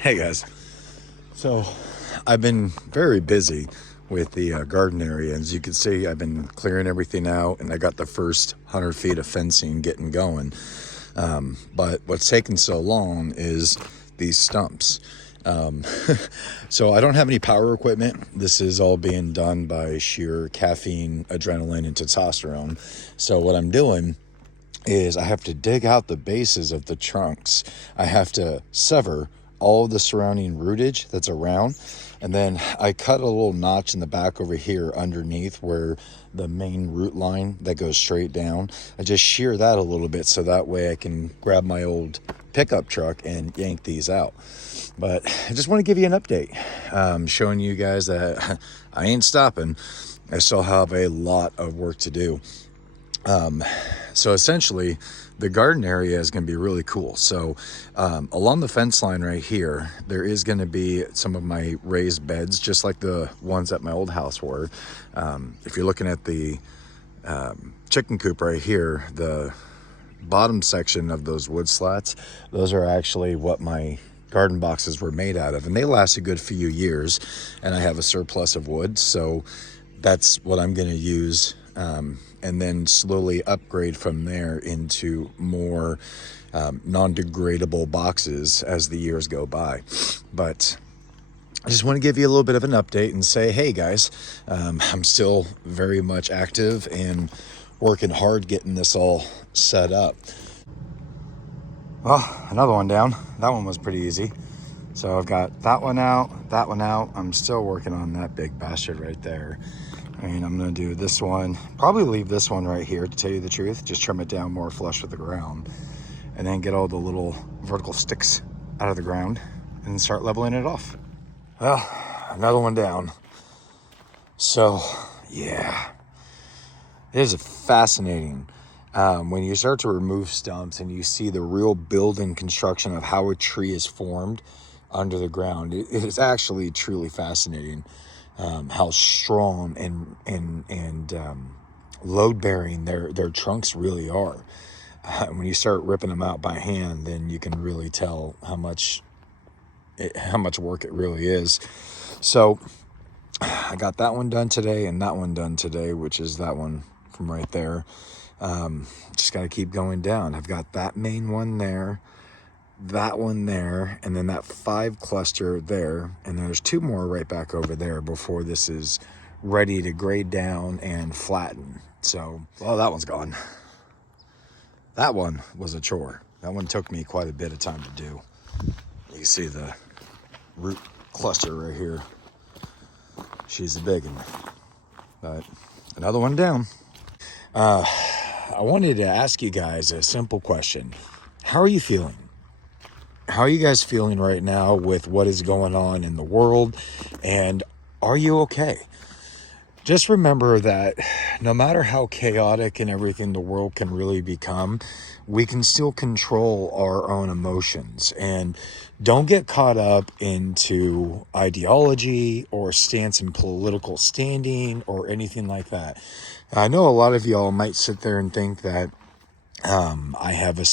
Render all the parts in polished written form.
Hey guys, so I've been very busy with the garden area. As you can see, I've been clearing everything out and I got the first 100 feet of fencing getting going. But what's taken so long is these stumps. Um, so I don't have any power equipment. This is all being done by sheer caffeine, adrenaline, and testosterone. So what I'm doing is I have to dig out the bases of the trunks. I have to sever all of the surrounding rootage that's around, and then I cut a little notch in the back over here underneath where the main root line that goes straight down. I just shear that a little bit so that way I can grab my old pickup truck and yank these out. But I just want to give you an update, showing you guys that I ain't stopping. I still have a lot of work to do. So essentially the garden area is going to be really cool. So along the fence line right here, there is going to be some of my raised beds, just like the ones at my old house were. If you're looking at the chicken coop right here, the bottom section of those wood slats, those are actually what my garden boxes were made out of, and they last a good few years, and I have a surplus of wood, so that's what I'm going to use, and then slowly upgrade from there into more non-degradable boxes as the years go by. But I just want to give you a little bit of an update and say, hey guys, I'm still very much active and working hard getting this all set up. Well, another one down. That one was pretty easy. So I've got that one out. I'm still working on that big bastard right there. I mean, I'm going to do this one, probably leave this one right here, to tell you the truth, just trim it down more flush with the ground, and then get all the little vertical sticks out of the ground and start leveling it off. Well, another one down. So yeah, it is fascinating when you start to remove stumps and you see the real build and construction of how a tree is formed under the ground. It is actually truly fascinating. How strong and load bearing their trunks really are. When you start ripping them out by hand, then you can really tell how much work it really is. So I got that one done today and that one done today, which is that one from right there. Just got to keep going down. I've got that main one there, that one there, and then that 5 cluster there, and there's 2 more right back over there before this is ready to grade down and flatten. So, well, that one's gone. That one was a chore. That one took me quite a bit of time to do. You can see the root cluster right here. She's a big one. But another one down. I wanted to ask you guys a simple question. How are you feeling? How are you guys feeling right now with what is going on in the world? And are you okay? Just remember that no matter how chaotic and everything the world can really become, we can still control our own emotions. And don't get caught up into ideology or stance in political standing or anything like that. I know a lot of y'all might sit there and think that I have a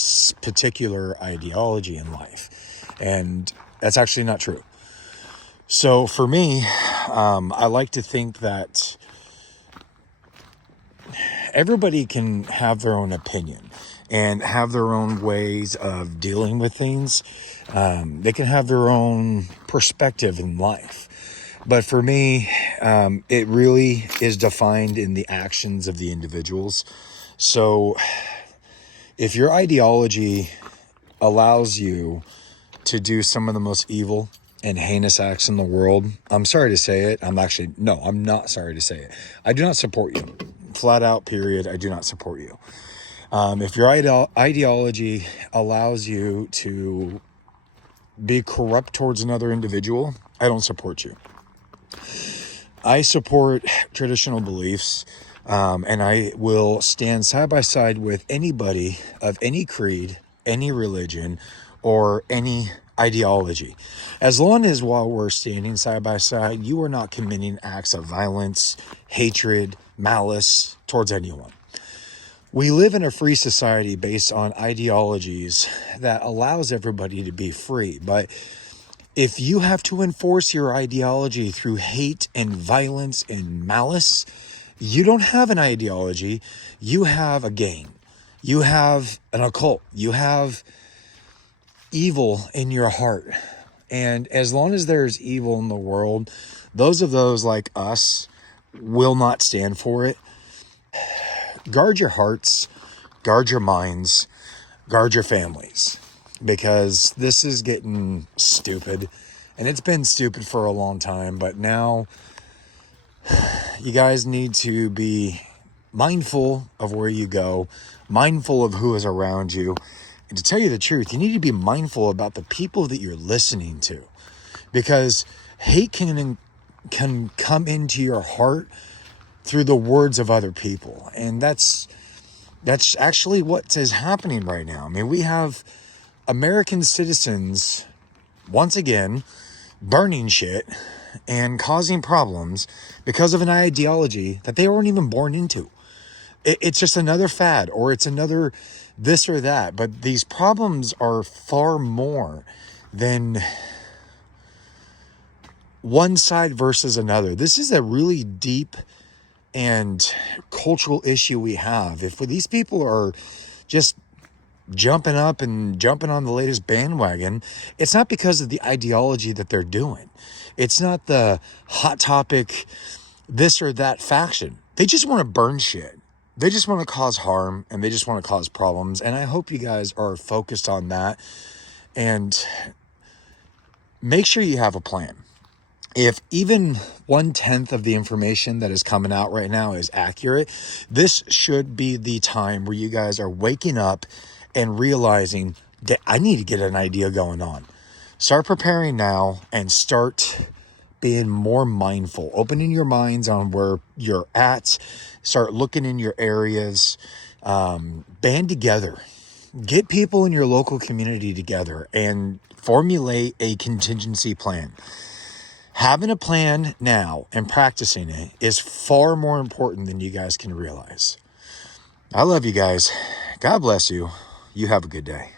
particular ideology in life, and that's actually not true. So for me, I like to think that everybody can have their own opinion and have their own ways of dealing with things. They can have their own perspective in life. But for me, it really is defined in the actions of the individuals. So if your ideology allows you to do some of the most evil and heinous acts in the world, I'm sorry to say it. I'm not sorry to say it. I do not support you. Flat out, period. I do not support you. If your ideology allows you to be corrupt towards another individual, I don't support you. I support traditional beliefs. And I will stand side by side with anybody of any creed, any religion, or any ideology. As long as while we're standing side by side, you are not committing acts of violence, hatred, malice towards anyone. We live in a free society based on ideologies that allows everybody to be free. But If you have to enforce your ideology through hate and violence and malice, you don't have an ideology. You have a gang. You have an occult. You have evil in your heart. And as long as there's evil in the world, those like us will not stand for it. Guard your hearts, guard your minds, guard your families, because this is getting stupid, and it's been stupid for a long time. But now you guys need to be mindful of where you go, mindful of who is around you. And to tell you the truth, you need to be mindful about the people that you're listening to, because hate can come into your heart through the words of other people. And that's actually what is happening right now. I mean, we have American citizens, once again, burning shit and causing problems because of an ideology that they weren't even born into. It's just another fad, or it's another this or that. But these problems are far more than one side versus another. This is a really deep and cultural issue we have. If these people are just jumping up and jumping on the latest bandwagon, it's not because of the ideology that they're doing. It's not the hot topic, this or that faction. They just want to burn shit. They just want to cause harm, and they just want to cause problems. And I hope you guys are focused on that, and make sure you have a plan. If even 1/10 of the information that is coming out right now is accurate, this should be the time where you guys are waking up and realizing that I need to get an idea going on. Start preparing now and start being more mindful, opening your minds on where you're at. Start looking in your areas, band together, get people in your local community together and formulate a contingency plan. Having a plan now and practicing it is far more important than you guys can realize. I love you guys. God bless you. You have a good day.